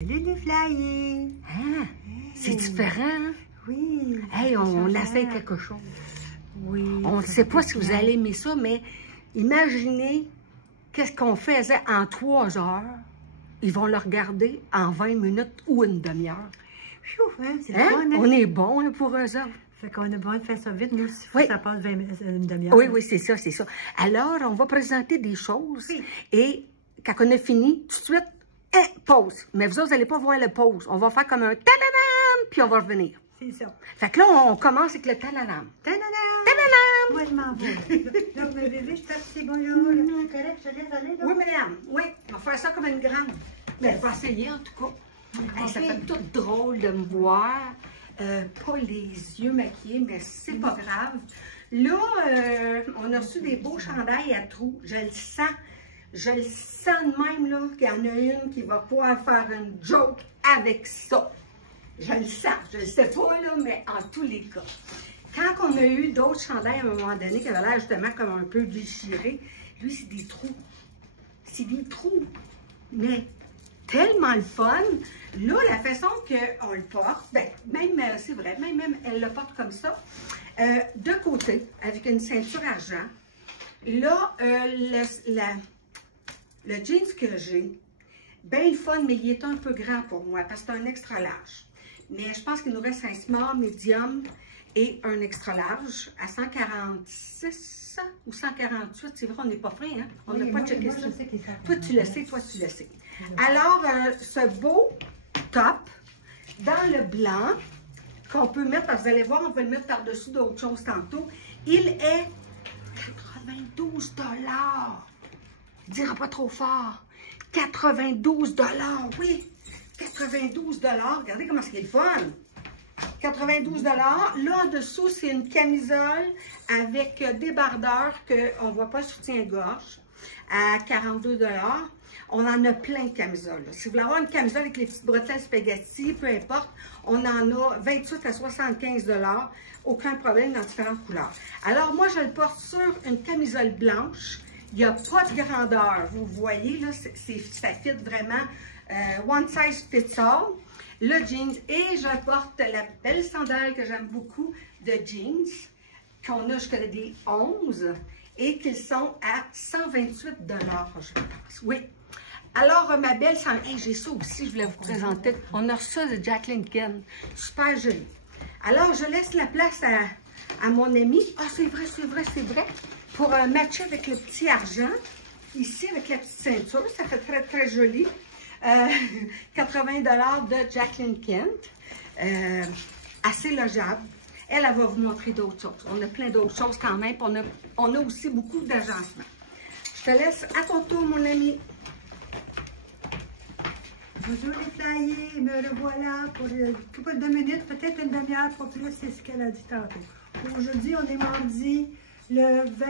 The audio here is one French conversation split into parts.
Le flyer. Hein? C'est différent, hein? Oui. Hey, on essaie quelque chose. Oui. On ne sait pas si vous allez aimer ça, mais imaginez qu'est-ce qu'on faisait en 3 heures. Ils vont le regarder en 20 minutes ou une demi-heure. Hein, c'est Hein? fun, hein? On est bon hein, pour eux autres. Fait qu'on a besoin de faire ça vite. Nous, si Oui. ça passe 20 minutes, une demi-heure. Oui, oui, c'est ça, c'est ça. Alors, on va présenter des choses. Oui. Et quand on a fini, tout de suite, pause. Mais vous autres, vous n'allez pas voir la pause. On va faire comme un taladam, puis on va revenir. C'est ça. Fait que là, on commence avec le taladam. Tadadam! Taladam! Moi, je m'en vais. Donc, mes bébés, je tape ces bonjours. C'est correct, je te laisse aller, là? Oui, madame, oui. On va faire ça comme une grande. Mais on va essayer, en tout cas. Hey, ça fait tout drôle de me voir. Pas les yeux maquillés, mais c'est pas grave. Là, on a reçu des beaux chandails à trous. Je le sens. Je le sens de même, là, qu'il y en a une qui va pouvoir faire une joke avec ça. Je le sens. Je le sais pas, là, mais en tous les cas. Quand on a eu d'autres chandails à un moment donné qui avaient l'air justement comme un peu déchirés, lui, c'est des trous. C'est des trous. Mais tellement le fun. Là, la façon qu'on le porte, ben, même, c'est vrai, même elle le porte comme ça, de côté, avec une ceinture argent. Là, le jeans que j'ai, bien le fun, mais il est un peu grand pour moi, parce que c'est un extra large. Mais je pense qu'il nous reste un small, medium et un extra large à 146 ou 148. C'est vrai, on n'est pas prêt, hein? On n'a pas checké ça. Toi, tu le sais, toi, tu le sais. Alors, ce beau top dans le blanc qu'on peut mettre, parce que vous allez voir, on peut le mettre par-dessus d'autres choses tantôt. Il est 92 $. Je dirai pas trop fort. 92 $, oui. 92 $. Regardez comment c'est le fun. 92 $. Là, en dessous, c'est une camisole avec débardeur qu'on ne voit pas soutien-gorge à 42 $. On en a plein de camisoles. Là. Si vous voulez avoir une camisole avec les petites bretelles spaghetti, peu importe, on en a 28 à 75 $. Aucun problème dans différentes couleurs. Alors, moi, je le porte sur une camisole blanche. Il n'y a pas de grandeur. Vous voyez, là, ça fit vraiment one size fits all. Le jeans. Et je porte la belle sandale que j'aime beaucoup de jeans, qu'on a jusqu'à des 11 et qu'ils sont à 128 $, je pense. Oui. Alors, ma belle sandale, hey, j'ai ça aussi, je voulais vous présenter. On a ça de Jacqueline Ken. Super joli. Alors, je laisse la place à mon ami. Ah, c'est vrai, c'est vrai, c'est vrai. Pour matcher avec le petit argent. Ici, avec la petite ceinture. Ça fait très, très joli. 80 $ de Jacqueline Kent. Assez logeable. Elle va vous montrer d'autres choses. On a plein d'autres choses quand même. On a aussi beaucoup d'agencements. Je te laisse à ton tour, mon ami. Bonjour les flyers, me revoilà pour 2 minutes, peut-être une demi-heure, pas plus, c'est ce qu'elle a dit tantôt. Aujourd'hui, on est mardi le 20...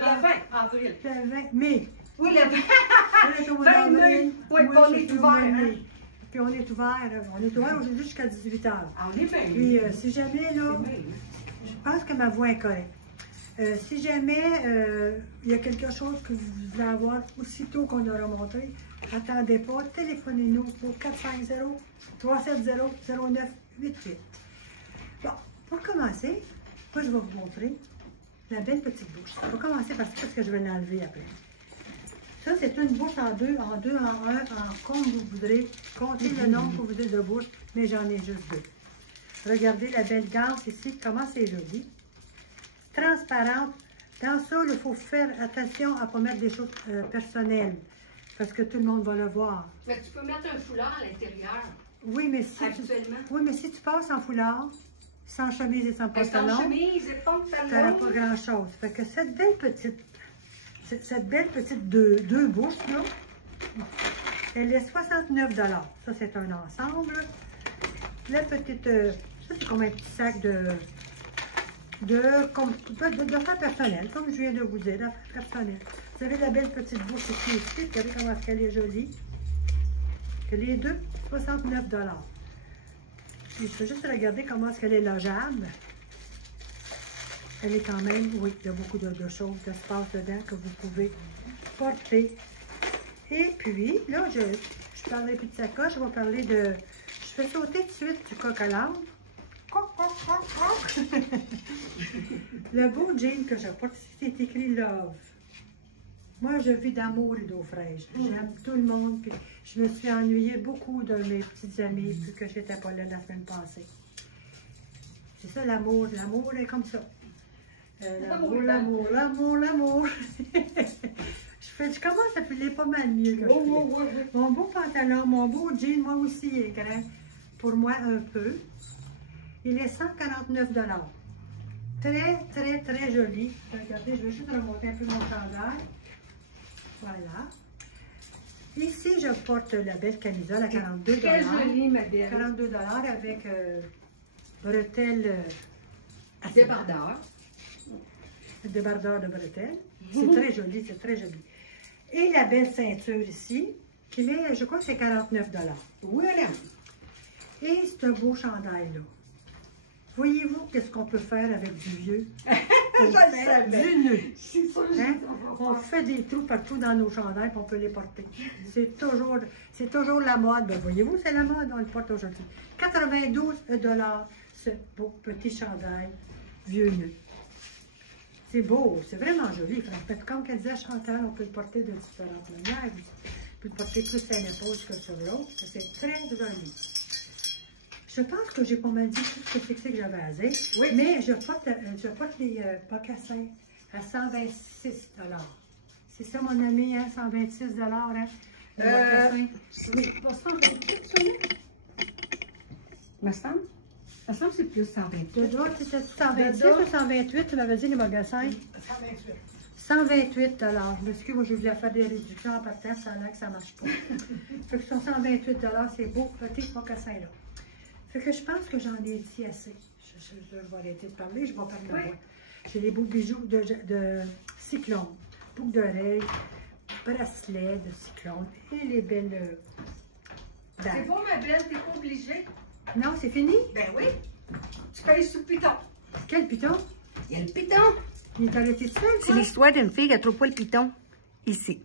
Le 20 avril. Le 20 mai. Oui, le 20. On est au 20 mai. Oui, on est ouvert. Hein? Puis on est ouvert aujourd'hui jusqu'à 18 h. On est bien. Puis si jamais, là, je pense que ma voix est correcte. Si jamais il y a quelque chose que vous voulez avoir aussitôt qu'on aura montré, attendez pas, téléphonez-nous au 450-370-0988. Bon, pour commencer, moi je vais vous montrer la belle petite bouche. On va commencer par ça parce que je vais l'enlever après. Ça, c'est une bouche en deux, en un, comme vous voudrez. Comptez le nombre que vous voudrez de bouches, mais j'en ai juste 2. Regardez la belle ganse ici, comment c'est joli. Transparente. Dans ça, il faut faire attention à ne pas mettre des choses personnelles, parce que tout le monde va le voir. Mais tu peux mettre un foulard à l'intérieur. Oui, mais si tu passes en foulard, sans chemise et sans pantalon, sans chemise et pantalon, tu n'auras pas grand-chose. Fait que cette belle petite deux bouches, là, elle est 69 $. Ça, c'est un ensemble. La petite, ça, c'est comme un petit sac de faire personnel, comme je viens de vous dire, d'affaires personnelles. Vous avez la belle petite bouche ici. Regardez comment elle est jolie. Que les deux, 69 $. Il faut juste regarder comment est-ce qu'elle est logeable. Elle est quand même, oui, il y a beaucoup de choses, d'espace dedans que vous pouvez porter Et puis, là, je parlerai plus de sacoche, je vais parler de... Je fais sauter tout de suite du coq à l'âne. Le beau jean que je porte, c'est écrit Love. Moi, je vis d'amour et d'eau fraîche. J'aime tout le monde. Puis je me suis ennuyée beaucoup de mes petites amies puis que j'étais pas là la semaine passée. C'est ça l'amour. L'amour est comme ça. L'amour. Je commence à filer pas mal mieux que je Mon beau pantalon, mon beau jean, moi aussi, il est grand. Pour moi, un peu. Il est 149 $. Très, très, très joli. Regardez, je vais juste remonter un peu mon chandail. Voilà. Ici, je porte la belle camisole à 42 $. Très jolie, ma belle. 42 $ avec bretelles. Débardeur. Débardeur de bretelles. C'est très joli, c'est très joli. Et la belle ceinture ici, qui est, je crois que c'est 49 $. Voilà. Et ce beau chandail-là. Voyez-vous qu'est-ce qu'on peut faire avec du vieux? On fait du nœud. Hein? On fait des trous partout dans nos chandails et on peut les porter. C'est toujours la mode. Ben, voyez-vous, c'est la mode, on le porte aujourd'hui. 92 $, ce beau petit chandail vieux nœud. C'est beau, c'est vraiment joli. En fait, comme qu'elle disait Chantal, on peut le porter de différentes manières. On peut le porter plus sur l'épaule que sur l'autre. C'est très joli. Je pense que j'ai pas mal dit tout ce que c'est que j'avais à dire. Oui. Mais je porte les mocassins à 126 $. C'est ça, mon ami, hein, 126 $, hein? Les mocassins. Oui, pas 128, celui-là? Me semble que c'est plus 128. C'était 126 ou 128, tu m'avais dit les mocassins? 128. 128 $. Monsieur, moi, je voulais faire des réductions en partant, ça a l'air que ça ne marche pas. Fait que sur 128 $, c'est beau, petit mocassin là. Fait que je pense que j'en ai dit assez. Je vais arrêter de parler, je vais parler de moi. J'ai les beaux bijoux de cyclone, boucles d'oreilles, bracelets de cyclone et les belles bagues. C'est bon, ma belle, t'es pas obligée? Non, c'est fini? Ben oui. Tu payes sur le piton. Quel piton? Il y a le piton. Il est arrêté tout seul, C'est quoi? l'histoire d'une fille qui ne trouve pas le piton. Ici.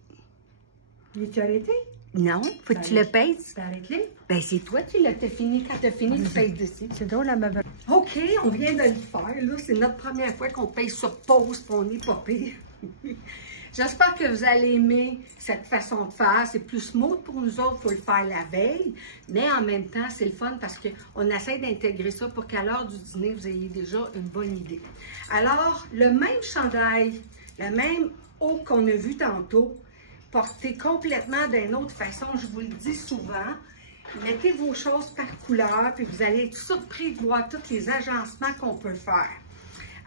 Il est arrêté? Non, faut que tu le pèses. Ben, arrête-les. Ben, c'est toi, tu l'as fini. Quand tu as fini, tu pèses dessus. C'est drôle, la mauvaise. OK, on vient de le faire. Là, c'est notre première fois qu'on paye sur pause pour on n'est pas pire. J'espère que vous allez aimer cette façon de faire. C'est plus smooth pour nous autres, il faut le faire la veille. Mais en même temps, c'est le fun parce qu'on essaie d'intégrer ça pour qu'à l'heure du dîner, vous ayez déjà une bonne idée. Alors, le même chandail, le même haut qu'on a vu tantôt, porté complètement d'une autre façon, je vous le dis souvent. Mettez vos choses par couleur, puis vous allez être surpris de voir tous les agencements qu'on peut faire.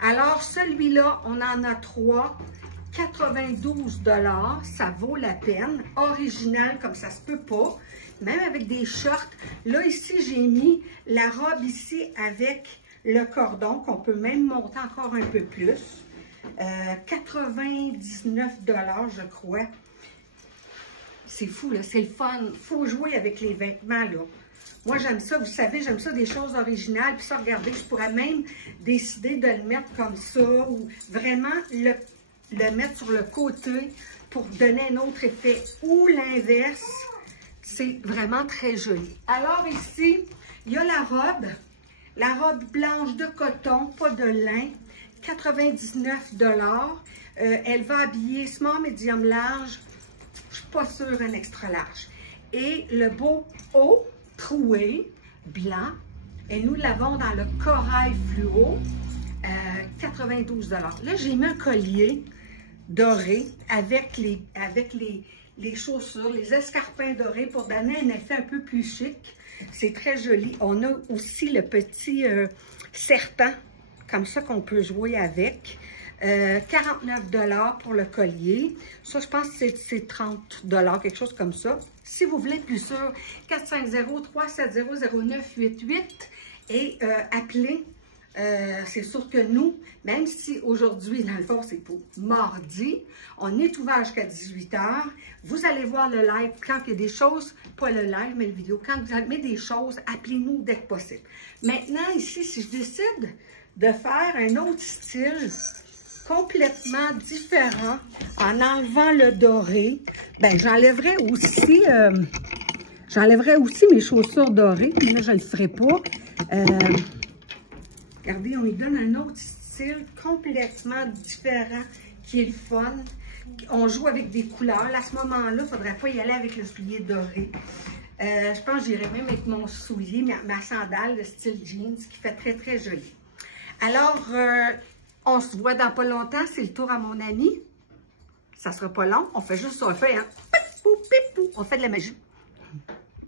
Alors, celui-là, on en a 3. 92 $, ça vaut la peine. Original comme ça se peut pas. Même avec des shorts. Là, ici, j'ai mis la robe ici avec le cordon qu'on peut même monter encore un peu plus. 99 $, je crois. C'est fou, là. C'est le fun. Il faut jouer avec les vêtements, là. Moi, j'aime ça. Vous savez, j'aime ça des choses originales. Puis ça, regardez, je pourrais même décider de le mettre comme ça ou vraiment le mettre sur le côté pour donner un autre effet ou l'inverse. C'est vraiment très joli. Alors ici, il y a la robe blanche de coton, pas de lin, 99 $. Elle va habiller small, medium, large, je suis pas sûre un extra large. Et le beau haut troué, blanc, et nous l'avons dans le corail fluo, 92 $. Là, j'ai mis un collier doré avec les chaussures, les escarpins dorés pour donner un effet un peu plus chic. C'est très joli. On a aussi le petit serpent, comme ça qu'on peut jouer avec. 49 $ pour le collier. Ça, je pense que c'est 30 $, quelque chose comme ça. Si vous voulez être plus sûr, 450-370-0988 et appelez. C'est sûr que nous, même si aujourd'hui, dans le fond, c'est pour mardi, on est ouvert jusqu'à 18 h. Vous allez voir le live quand il y a des choses, pas le live, mais le vidéo. Quand vous avez des choses, appelez-nous dès que possible. Maintenant, ici, si je décide de faire un autre style, complètement différent en enlevant le doré. Ben, j'enlèverais aussi mes chaussures dorées, mais là, je ne le ferai pas. Regardez, on lui donne un autre style complètement différent qui est le fun. On joue avec des couleurs. Là, à ce moment-là, il ne faudrait pas y aller avec le soulier doré. Je pense que j'irais même avec mon soulier, ma sandale, le style jeans, qui fait très, très joli. Alors, on se voit dans pas longtemps. C'est le tour à mon ami. Ça sera pas long. On fait juste ça. On fait, hein? On fait de la magie.